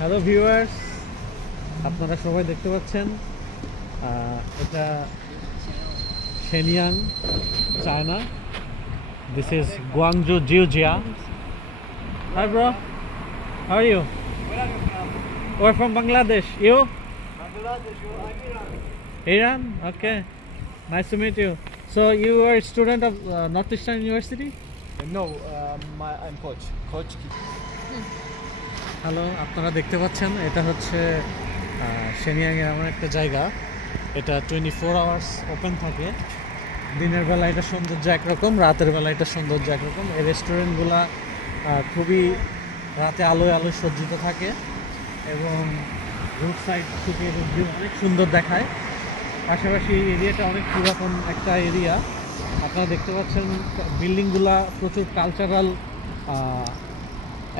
Hello viewers, আপনারা সবাই দেখতে পাচ্ছেন এটা shenyang, China. This is Guangzhou জিউজিয়া। Hi bro, how are you? Where are you from? We're from Bangladesh. You? Bangladesh, I'm Iran. Iran? Okay, nice to meet you. So you are a student of Northeastern University? No, I'm coach. Coach. Hello, আপনারা দেখতে পাচ্ছেন এটা হচ্ছে shenyang-এর এমন একটা জায়গা। এটা 24 hours open থাকে। দিনের বেলা এটা সৌন্দর্য একরকম, রাতের বেলা এটা সৌন্দর্য একরকম। এই রেস্টুরেন্টগুলা খুবই রাতে আলোয় আলোয় সজ্জিত থাকে এবং রোড সাইড থেকে রোড ভিউ অনেক সুন্দর দেখায়। পাশাপাশি এই এরিয়াটা অনেক পুরাতন একটা এরিয়া। আপনারা দেখতে পাচ্ছেন বিল্ডিংগুলা প্রচুর কালচারাল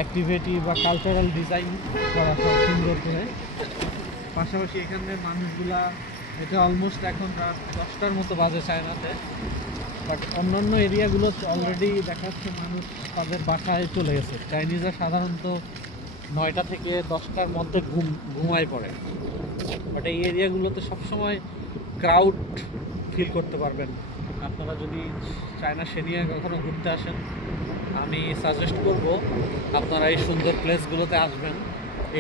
অ্যাক্টিভিটি বা কালচারাল ডিজাইন করা সব সুন্দর করে। পাশাপাশি এখানের মানুষগুলা, এটা অলমোস্ট এখন রাত 10টার মতো বাজে চায়নাতে, বাট অন্যান্য এরিয়াগুলোতে অলরেডি দেখা যাচ্ছে মানুষ তাদের বাসায় চলে গেছে। চাইনিজরা সাধারণত 9টা থেকে 10টার মধ্যে ঘুমায় পড়ে, বাট এই এরিয়াগুলোতে সবসময় ক্রাউড ফিল করতে পারবেন। আপনারা যদি চায়না shenyang কখনো ঘুরতে আসেন, আমি সাজেস্ট করব আপনারা এই সুন্দর প্লেসগুলোতে আসবেন।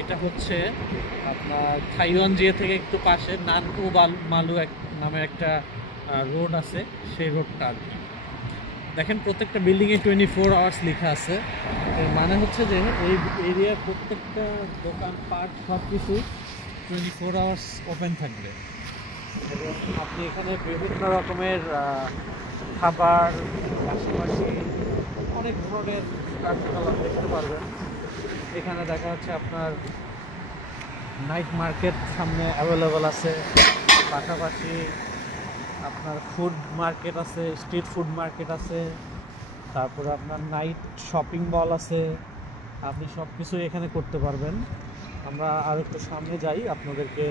এটা হচ্ছে আপনার থাইওয়ানজিয়া থেকে একটু পাশে নানকু মালু নামের একটা রোড আছে, সেই রোডটা আর কি। দেখেন প্রত্যেকটা বিল্ডিংয়ে 24 আওয়ার্স লেখা আছে। এর মানে হচ্ছে যে এই এরিয়ার প্রত্যেকটা দোকান পাট সব কিছু 24 আওয়ার্স ওপেন থাকবে এবং আপনি এখানে বিভিন্ন রকমের খাবার, পাশাপাশি অনেক ধরনের কার্যকলাপ দেখতে পারবেন। এখানে দেখা যাচ্ছে আপনার নাইট মার্কেট সামনে অ্যাভেলেবল আছে, পাশাপাশি আপনার ফুড মার্কেট আছে, স্ট্রিট ফুড মার্কেট আছে, তারপরে আপনার নাইট শপিং মল আছে। আপনি সব কিছুই এখানে করতে পারবেন। আমরা আর একটু সামনে যাই, আপনাদেরকে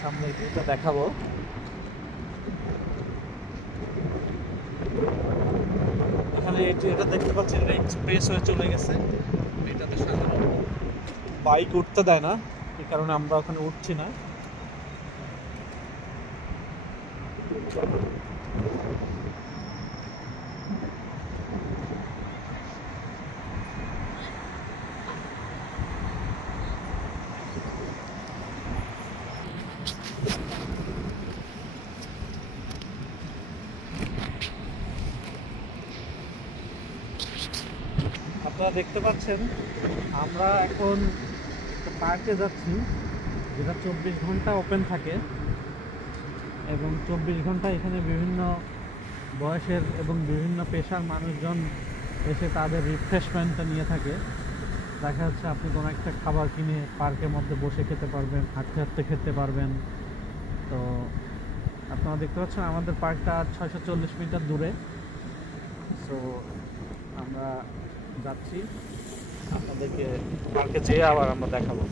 সামনের ভিউটা দেখাবো। এখানে এটা দেখতে পাচ্ছেন, এটা এক্সপ্রেস হয়ে চলে গেছে। এটাতে সাধারণত বাইক উঠতে দেয় না, এই কারণে আমরা ওখানে উঠছি না। আপনারা দেখতে পাচ্ছেন আমরা এখন পার্কে যাচ্ছি, যেটা 24 ঘন্টা ওপেন থাকে এবং 24 ঘন্টা এখানে বিভিন্ন বয়সের এবং বিভিন্ন পেশার মানুষজন এসে তাদের রিফ্রেশমেন্টটা নিয়ে থাকে। দেখা যাচ্ছে আপনি কোনো একটা খাবার কিনে পার্কের মধ্যে বসে খেতে পারবেন, হাঁটতে হাঁটতে খেতে পারবেন। তো আপনারা দেখতে পাচ্ছেন আমাদের পার্কটা 640 মিটার দূরে। সো আমরা যাচ্ছি, আপনাদেরকে পার্কে যেয়ে আবার আমরা দেখাবো।